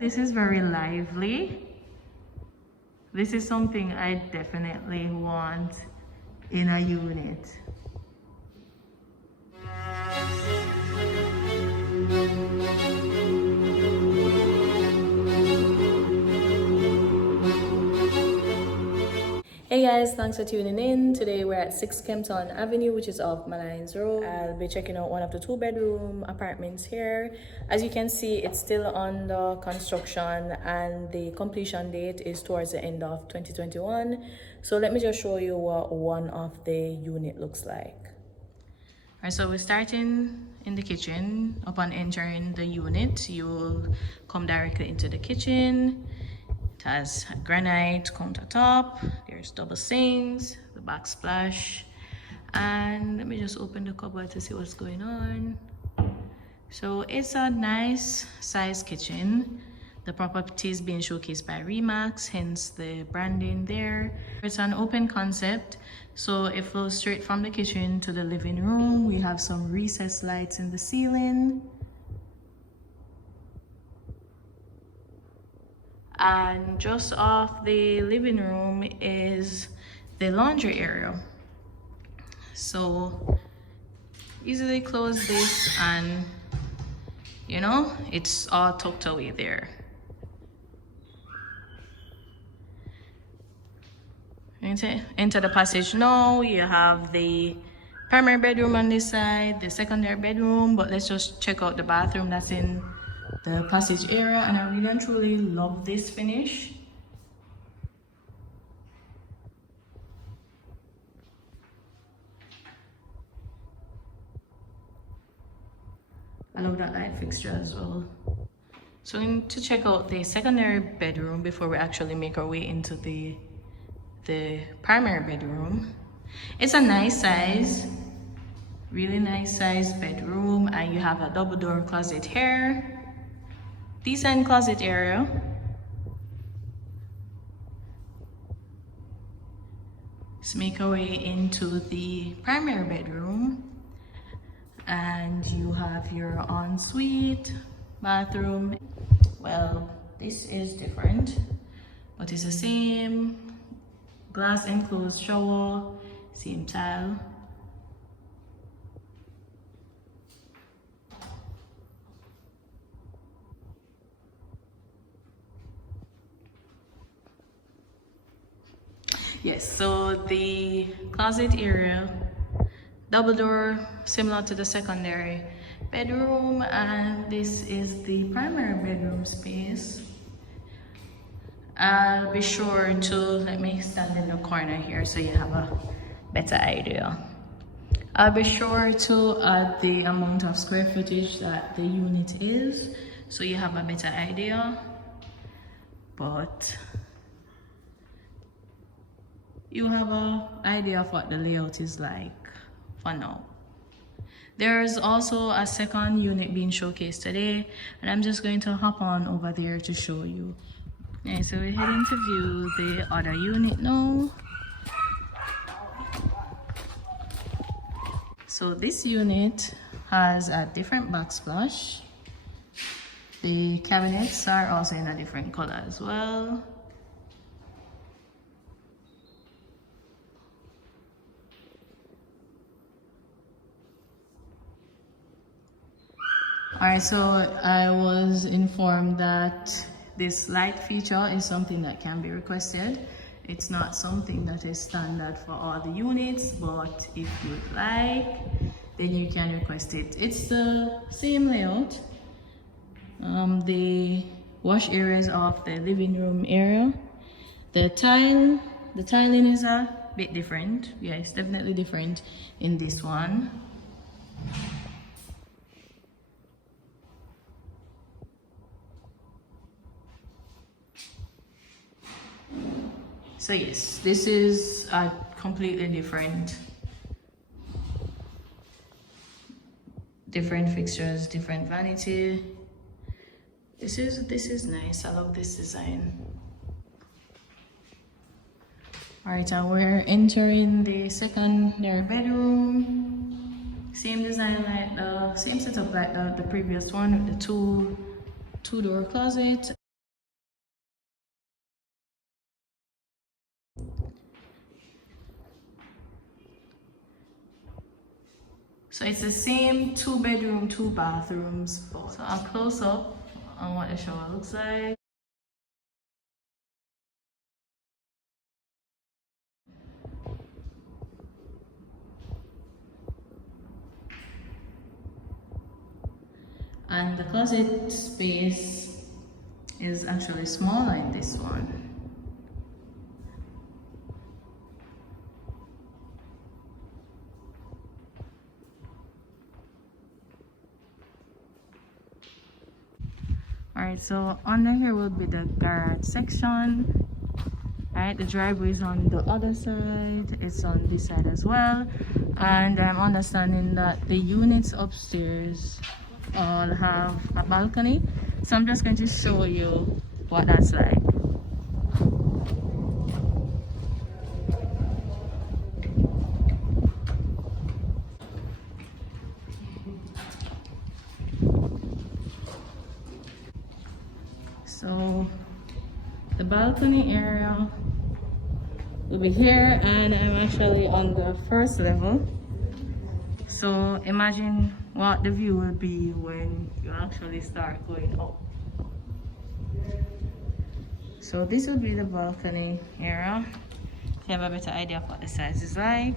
This is very lively. This is something I definitely want in a unit. Hey guys, thanks for tuning in. Today we're at 6 Kempton Avenue, which is off Molynes Road. I'll be checking out one of the 2-bedroom apartments here. As you can see, it's still under construction and the completion date is towards the end of 2021. So let me just show you what one of the unit looks like. Alright, so we're starting in the kitchen. Upon entering the unit, you'll come directly into the kitchen. It has a granite countertop, there's double sinks, the backsplash, and let me just open the cupboard to see what's going on. So it's a nice size kitchen. The property is being showcased by REMAX, hence the branding there. It's an open concept, so it flows straight from the kitchen to the living room. We have some recessed lights in the ceiling. And just off the living room is the laundry area. So easily close this and you know, it's all tucked away there. Enter the passage now. You have the primary bedroom on this side, the secondary bedroom, but let's just check out the bathroom that's in the passage area. And I really and truly love this finish. I love that light fixture as well. So we need to check out the secondary bedroom before we actually make our way into the primary bedroom. It's a nice size, really nice size bedroom, and you have a double door closet here. Decent closet area. Let's make our way into the primary bedroom, and you have your ensuite bathroom. Well, this is different, but it's the same glass enclosed shower, same tile. Yes, so the closet area, double door, similar to the secondary bedroom, and this is the primary bedroom space. I'll be sure to, let me stand in the corner here so you have a better idea. I'll be sure to add the amount of square footage that the unit is so you have a better idea, but you have an idea of what the layout is like for now. There's also a second unit being showcased today, and I'm just going to hop on over there to show you. Okay, so we're heading to view the other unit now. So this unit has a different backsplash. The cabinets are also in a different color as well. Alright, so I was informed that this light feature is something that can be requested. It's not something that is standard for all the units, but if you'd like, then you can request it. It's the same layout. The wash areas of the living room area. The tiling is a bit different. Yeah, it's definitely different in this one. So yes, this is a completely different fixtures, different vanity. This is nice. I love this design. All right, and we're entering the secondary bedroom. Same design, like the same setup like the previous one with the two door closet. So it's the same 2-bedroom, 2 bathrooms. So I'll close up on what the shower looks like. And the closet space is actually smaller in this one. Alright, so under here will be the garage section. Alright, the driveway is on the other side, it's on this side as well. And I'm understanding that the units upstairs all have a balcony. So I'm just going to show you what that's like. So the balcony area will be here, and I'm actually on the first level. So imagine what the view will be when you actually start going up. So this will be the balcony area. You have a better idea of what the size is like.